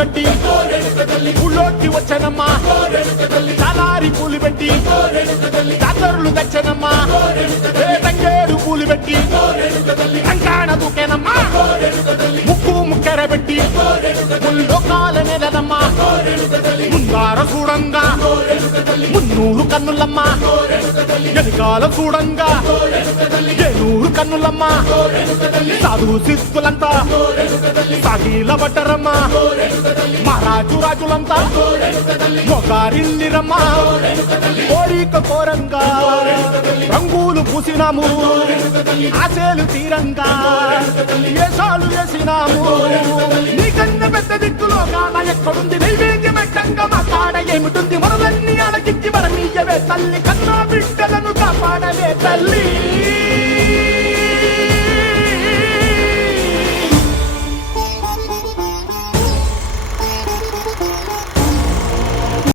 కట్టి ఊళ్ళోకి వచ్చనమ్మా చాలారి పూలు పెట్టి జాతరులు తెచ్చనమ్మా తంగేడు పూలు పెట్టి కంకాణ దూకేనమ్మా ముక్కు ముక్కెర పెట్టి ముల్లోకాల నెలనమ్మా ముందార చూడంగా మున్నూరు కన్నులమ్మా ఎనకాల చూడంగా ఏనూరు కన్నులమ్మా సాధు శిస్తులంతా సాగిల బట్టరమ్మా మహారాజు రాజులంతా మొగారిల్లిరమ్మా కోరిక కోరంగా రంగులు పూసినాము ఆశలు తీరంగా వేషాలు వేసినాము నీకన్నా పెద్ద దిక్కులో కాన ఎక్కడుంది నైవేద్యం ఎట్టంగా మా కాడ ఏమిటుంది మనలన్నీ అలకించి మరమీయవే తల్లి కన్నా బిడ్డలను కాపాడవే తల్లి